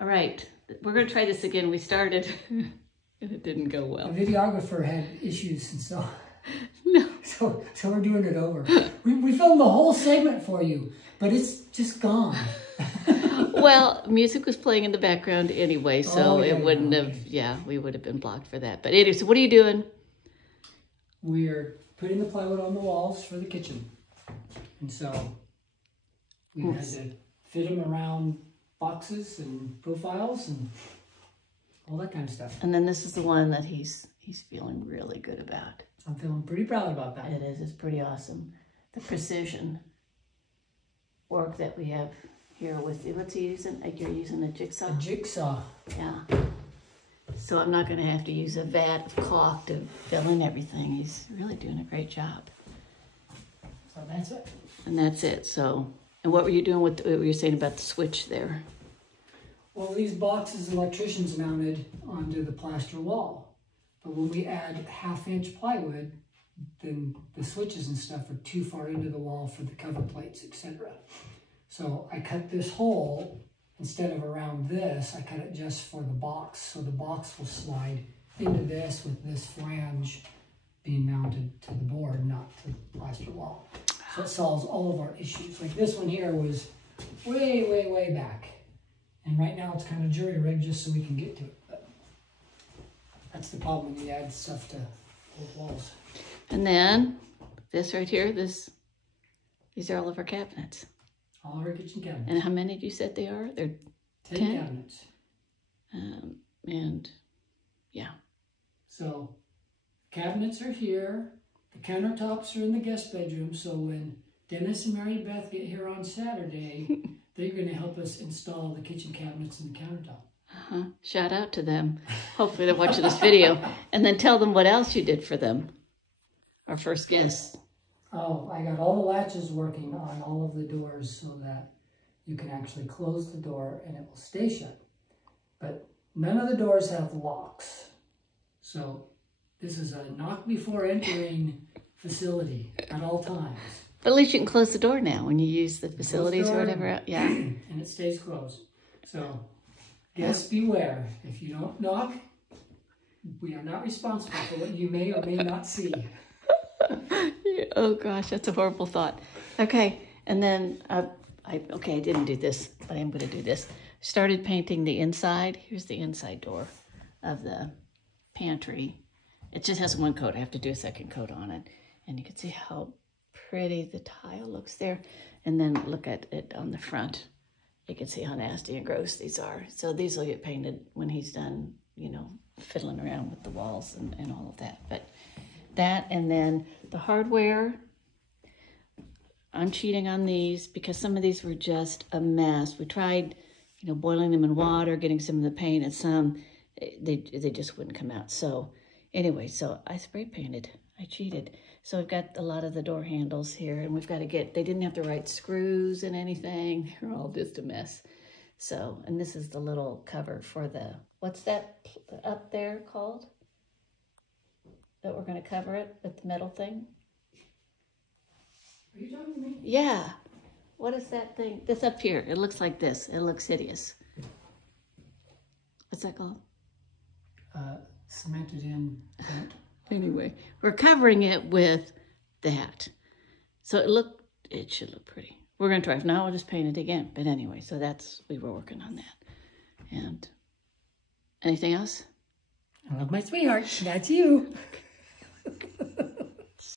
All right, we're going to try this again. We started and it didn't go well. The videographer had issues, and so No. so we're doing it over. We filmed the whole segment for you, but it's just gone. Well, music was playing in the background anyway, so yeah, it wouldn't have, yeah, we would have been blocked for that. But anyway, so what are you doing? We're putting the plywood on the walls for the kitchen. And so we had to fit them around boxes and profiles and all that kind of stuff. And then this is the one that he's feeling really good about. I'm feeling pretty proud about that. It is. It's pretty awesome. The precision work that we have here with you. What's he using? Like you're using a jigsaw? A jigsaw. Yeah. So I'm not going to have to use a vat of caulk to fill in everything. He's really doing a great job. So that's it. And that's it. So, and what were you doing with what were you saying about the switch there? Well, these boxes electricians mounted onto the plaster wall. But when we add 1/2-inch plywood, then the switches and stuff are too far into the wall for the cover plates, etc. So I cut this hole, instead of around this, I cut it just for the box. So the box will slide into this with this flange being mounted to the board, not to the plaster wall. So it solves all of our issues. Like this one here was way, way, way back. And right now it's kind of jury-rigged just so we can get to it. But that's the problem when you add stuff to old walls. And then this right here, these are all of our cabinets. All our kitchen cabinets. And how many did you said they are? They're 10 10? cabinets. And yeah. So cabinets are here. The countertops are in the guest bedroom. So when Dennis and Mary Beth get here on Saturday, they're going to help us install the kitchen cabinets and the countertop. Shout out to them. Hopefully they're watching this video. And then tell them what else you did for them. Our first guests. Oh, I got all the latches working on all of the doors so that you can actually close the door and it will stay shut. But none of the doors have locks. So this is a knock before entering facility at all times. But at least you can close the door now when you use the facilities or whatever. Yeah. And it stays closed. So guests beware. If you don't knock, we are not responsible for what you may or may not see. Oh gosh, that's a horrible thought. Okay, and then I didn't do this, but I'm going to do this. Started painting the inside. Here's the inside door of the pantry. It just has one coat. I have to do a second coat on it, and you can see how pretty the tile looks there. And then look at it on the front. You can see how nasty and gross these are. So these will get painted when he's done, you know, fiddling around with the walls and all of that. But that, and then the hardware, I'm cheating on these because some of these were just a mess. We tried, you know, boiling them in water, getting some of the paint, and some, they just wouldn't come out. So anyway, so I spray painted. I cheated. So I've got a lot of the door handles here, and we've got to get, they didn't have the right screws and anything. They're all just a mess. So, and this is the little cover for the, what's that up there called? That we're going to cover it with the metal thing? Are you talking to me? Yeah. What is that thing? This up here. It looks like this. It looks hideous. What's that called? Cemented in paint. Anyway, we're covering it with that. So it should look pretty. We're going to try. If not, we'll just paint it again. But anyway, so we were working on that. And anything else? I love my sweetheart. That's you.